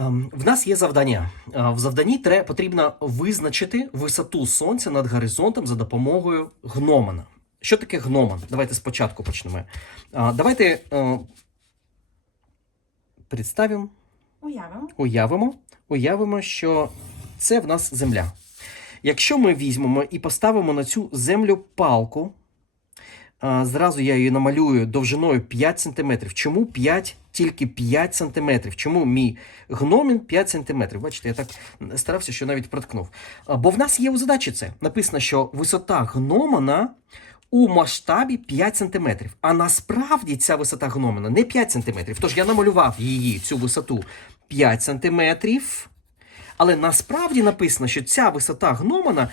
Ем, В нас є завдання. Е, В завданні потрібно визначити висоту сонця над горизонтом за допомогою гномона. Що таке гномон? Давайте спочатку почнемо. Е, Давайте е, представимо, Уявимо. уявимо, уявимо, що це в нас земля. Якщо ми візьмемо і поставимо на цю землю палку, зразу я її намалюю довжиною 5 см. Чому 5, тільки 5 см? Чому мій гномін 5 см? Бачите, я так старався, що навіть проткнув. Бо в нас є у задачі це. Написано, що висота гномона у масштабі 5 см. А насправді ця висота гномона не 5 см. Тож я намалював її, цю висоту 5 см. Але насправді написано, що ця висота гномона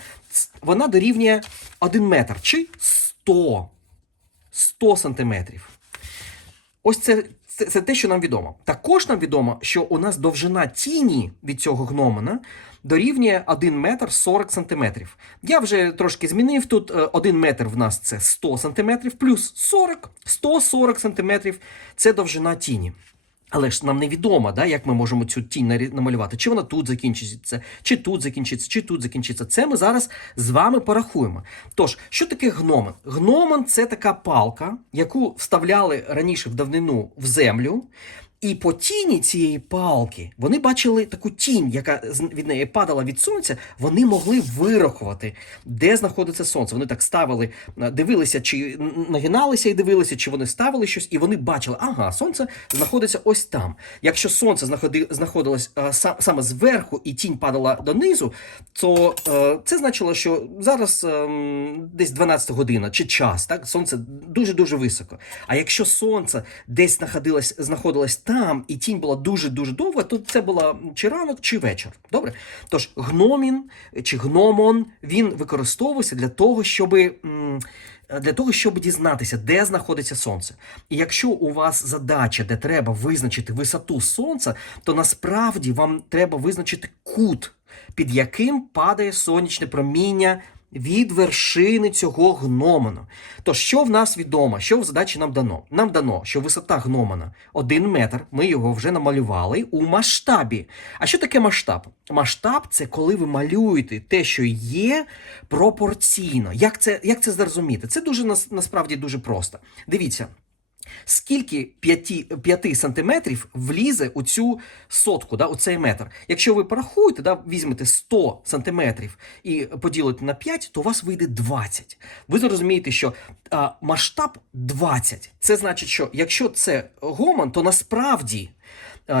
вона дорівнює 1 метр чи 100, 100 сантиметрів. Ось це, це, це те, що нам відомо. Також нам відомо, що у нас довжина тіні від цього гномена дорівнює 1 метр 40 сантиметрів. Я вже трошки змінив тут. е, 1 метр в нас це 100 сантиметрів, плюс 40, 140 сантиметрів це довжина тіні. Але ж нам невідомо, да, як ми можемо цю тінь намалювати. Чи вона тут закінчиться, чи тут закінчиться, чи тут закінчиться. Це ми зараз з вами порахуємо. Тож, що таке гномен? Гномен це така палка, яку вставляли раніше в давнину в землю. І по тіні цієї палки вони бачили таку тінь, яка від неї падала від сонця. Вони могли вирахувати, де знаходиться сонце. Вони так ставили, е, дивилися, чи нагиналися і дивилися, чи вони ставили щось, і вони бачили, ага, сонце знаходиться ось там. Якщо сонце знаходилось е, саме зверху і тінь падала донизу, то е, це значило, що зараз ем, десь 12 година чи час, так сонце дуже дуже високо. А якщо сонце десь знаходилось, знаходилось там, і тінь була дуже дуже довга, то це була чи ранок, чи вечір. Добре? Тож гномін чи гномон він використовується для того, щоб. Для того, щоб дізнатися, де знаходиться сонце. І якщо у вас задача, де треба визначити висоту сонця, то насправді вам треба визначити кут, під яким падає сонячне проміння від вершини цього гномона. То що в нас відомо, що в задачі нам дано? Нам дано, що висота гномона 1 метр, ми його вже намалювали у масштабі. А що таке масштаб? Масштаб це коли ви малюєте те, що є пропорційно. Як це, як це зрозуміти? Це дуже насправді дуже просто. Дивіться. Скільки 5, 5 сантиметрів влізе у цю сотку, да, у цей метр? Якщо ви порахуєте, да, візьмете 100 сантиметрів і поділите на 5, то у вас вийде 20. Ви зрозумієте, що а, масштаб 20. Це значить, що якщо це гомон, то насправді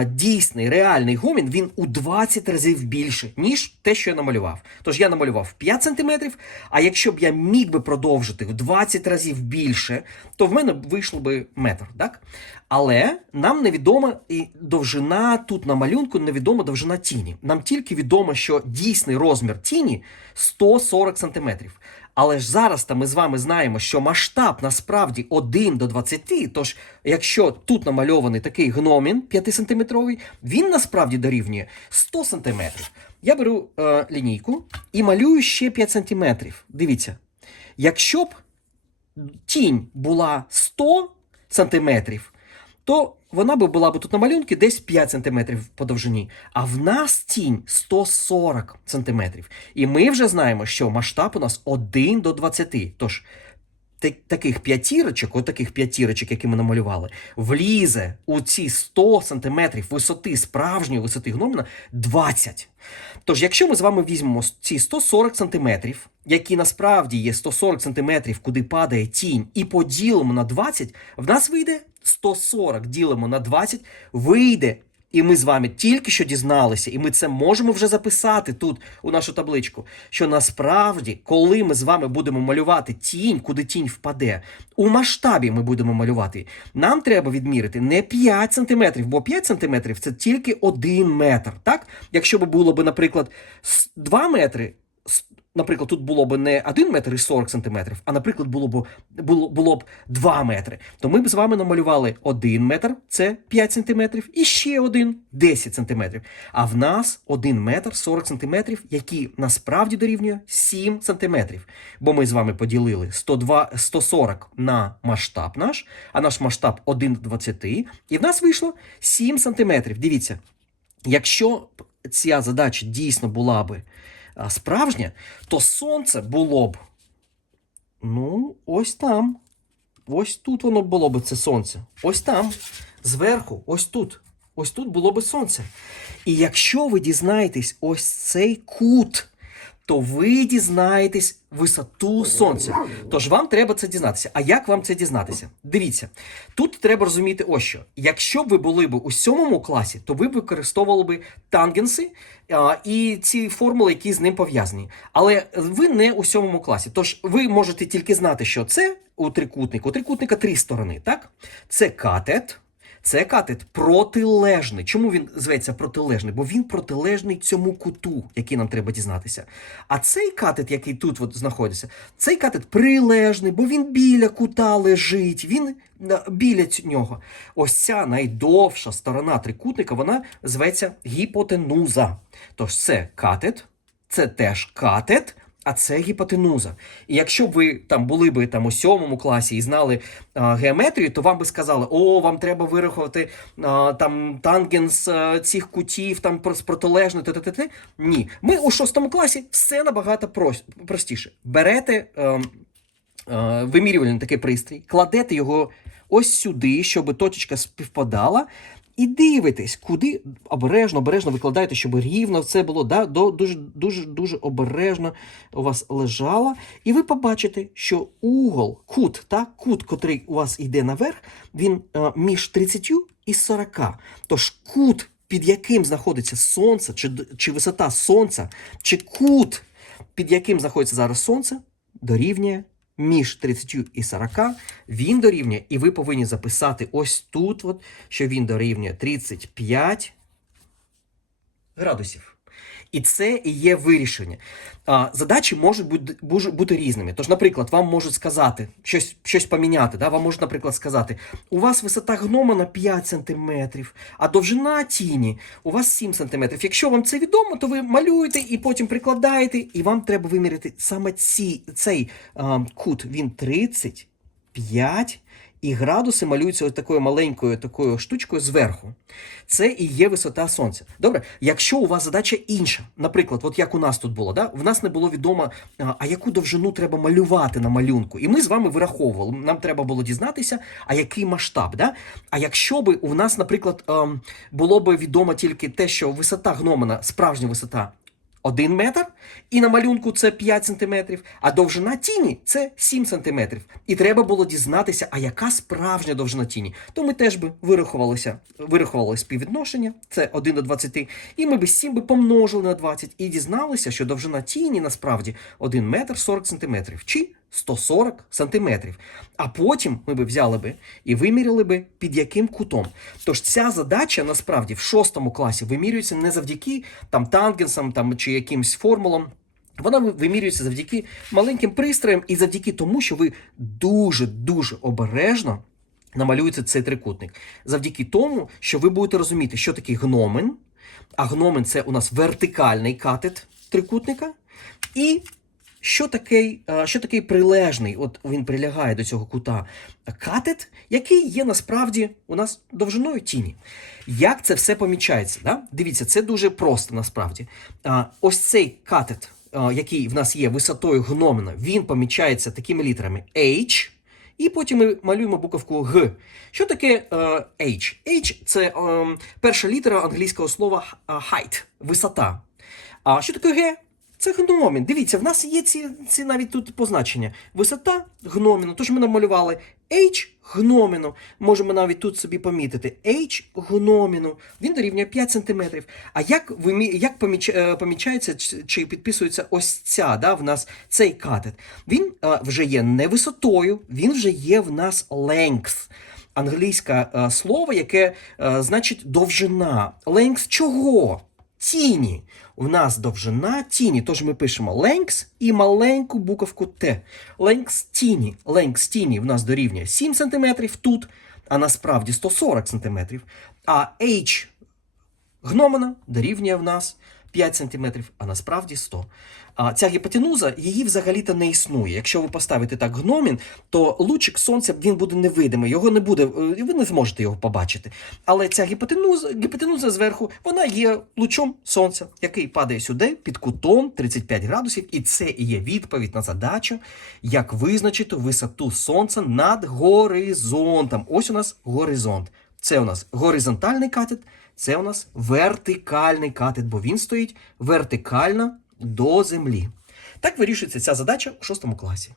дійсний реальний гомін він у 20 разів більше, ніж те, що я намалював. Тож я намалював 5 сантиметрів, а якщо б я міг би продовжити в 20 разів більше, то в мене б вийшло би метр. Так? Але нам невідома і довжина тут на малюнку, невідома довжина тіні. Нам тільки відомо, що дійсний розмір тіні 140 сантиметрів. Але ж зараз та ми з вами знаємо, що масштаб насправді 1 до 20, тож якщо тут намальований такий гномін 5-сантиметровий, він насправді дорівнює 100 сантиметрів. Я беру е, лінійку і малюю ще 5 сантиметрів. Дивіться, якщо б тінь була 100 сантиметрів, то вона би була б тут на малюнку десь 5 сантиметрів по довжині. А в нас тінь 140 сантиметрів. І ми вже знаємо, що масштаб у нас 1 до 20. Тож та- таких п'ятірочок, отаких п'ятірочок, які ми намалювали, влізе у ці 100 сантиметрів висоти справжньої висоти гномена 20. Тож, якщо ми з вами візьмемо ці 140 сантиметрів, які насправді є 140 сантиметрів, куди падає тінь, і поділимо на 20, в нас вийде 140 ділимо на 20, вийде. І ми з вами тільки що дізналися, і ми це можемо вже записати тут у нашу табличку. Що насправді, коли ми з вами будемо малювати тінь, куди тінь впаде, у масштабі ми будемо малювати. Нам треба відмірити не 5 сантиметрів, бо 5 сантиметрів це тільки 1 метр. Так? Якщо б було б, наприклад, 2 метри. Наприклад, тут було б не 1 метр і 40 сантиметрів, а, наприклад, було б, було, було б 2 метри. То ми б з вами намалювали 1 метр, це 5 сантиметрів, і ще один 10 сантиметрів. А в нас 1 метр 40 сантиметрів, які насправді дорівнює 7 сантиметрів. Бо ми з вами поділили 102, 140 на масштаб наш, а наш масштаб 1 до 20, і в нас вийшло 7 сантиметрів. Дивіться. якщо ця задача дійсно була би а, справжня, то сонце було б. Ну, ось там. Ось тут воно було б це сонце. Ось там. Зверху, ось тут. Ось тут було б сонце. І якщо ви дізнаєтесь ось цей кут, то ви дізнаєтесь висоту сонця. Тож вам треба це дізнатися. А як вам це дізнатися? Дивіться, тут треба розуміти ось що. Якщо б ви були б у сьомому класі, то ви б використовували б тангенси а, і ці формули, які з ним пов'язані. Але ви не у сьомому класі. Тож ви можете тільки знати, що це у трикутнику. У трикутника три сторони, так? Це катет. Це катет протилежний. Чому він зветься протилежний? Бо він протилежний цьому куту, який нам треба дізнатися. А цей катет, який тут от знаходиться, цей катет прилежний, бо він біля кута лежить, він е, біля нього. Ось ця найдовша сторона трикутника, вона зветься гіпотенуза. Тож це катет, це теж катет. А це гіпотенуза. І якщо б ви там були б там у сьомому класі і знали а, геометрію, то вам би сказали: о, вам треба вирахувати а, там тангенс а, цих кутів, там протилежно, т-т-т-т. Ні. Ми у шостому класі все набагато простіше. Берете ем, е, вимірювальний такий пристрій, кладете його ось сюди, щоб точечка співпадала. І дивитесь, куди обережно, обережно викладаєте, щоб рівно все було, да? дуже, дуже, дуже обережно у вас лежало. І ви побачите, що угол, кут, та, кут, котрий у вас йде наверх, він е, між 30 і 40. Тож кут, під яким знаходиться сонце, чи, чи висота сонця, чи кут, під яким знаходиться зараз сонце, дорівнює між 30 і 40, він дорівнює, і ви повинні записати ось тут, от, що він дорівнює 35 градусів. І це і є вирішення. А, задачі можуть бути, бути, різними. Тож, наприклад, вам можуть сказати щось, щось поміняти. Да? Вам можуть, наприклад, сказати: у вас висота гномена 5 см, а довжина тіні у вас 7 см. Якщо вам це відомо, то ви малюєте і потім прикладаєте, і вам треба виміряти саме ці, цей а, кут. Він 35 і градуси малюються ось такою маленькою такою штучкою зверху. Це і є висота сонця. Добре, якщо у вас задача інша, наприклад, от як у нас тут було, да? в нас не було відомо, а, яку довжину треба малювати на малюнку. І ми з вами вираховували. Нам треба було дізнатися, а який масштаб. Да? А якщо би у нас, наприклад, ем, було би відомо тільки те, що висота гномена, справжня висота 1 метр, і на малюнку це 5 сантиметрів, а довжина тіні це 7 сантиметрів. І треба було дізнатися, а яка справжня довжина тіні. То ми теж би вирахувалися, вирахували співвідношення, це 1 до 20, і ми би 7 би помножили на 20 і дізналися, що довжина тіні насправді 1 метр 40 сантиметрів, чи 140 сантиметрів. А потім ми би взяли би і виміряли би під яким кутом. Тож ця задача насправді в шостому класі вимірюється не завдяки там тангенсам там, чи якимсь формулам. Вона вимірюється завдяки маленьким пристроям і завдяки тому, що ви дуже-дуже обережно намалюєте цей трикутник. Завдяки тому, що ви будете розуміти, що таке гномен, а гномен це у нас вертикальний катет трикутника, і що такий, е, що такий прилежний, от він прилягає до цього кута катет, який є насправді у нас довжиною тіні. Як це все помічається? Да? Дивіться, це дуже просто насправді. Ось цей катет, який в нас є висотою гномена, він помічається такими літерами H. І потім ми малюємо буковку Г. Що таке е, H? H – це е, перша літера англійського слова е, height, висота. А що таке Г? Це гномен. Дивіться, в нас є ці, ці навіть тут позначення. Висота гномену. Тож ми намалювали H гномену. Можемо навіть тут собі помітити. H гномену. Він дорівнює 5 см. А як, вимі- як поміч, е, помічається чи- підписується ось ця, да, в нас цей катет? Він е, вже є не висотою, він вже є в нас length. Англійське слово, яке е, значить довжина. Length чого? Тіні. У нас довжина тіні, тож ми пишемо length і маленьку буковку Т. Length тіні. Length тіні в нас дорівнює 7 см тут, а насправді 140 см. А H гномена дорівнює в нас 5 см, а насправді 100. А ця гіпотенуза, її взагалі-то не існує. Якщо ви поставите так гномін, то лучик сонця він буде невидимий, його не буде, е, ви не зможете його побачити. Але ця гіпотенуза, гіпотенуза зверху, вона є лучом сонця, який падає сюди під кутом 35 градусів, і це і є відповідь на задачу, як визначити висоту сонця над горизонтом. Ось у нас горизонт. Це у нас горизонтальний катет, це у нас вертикальний катет, бо він стоїть вертикально до землі. Так вирішується ця задача у 6 класі.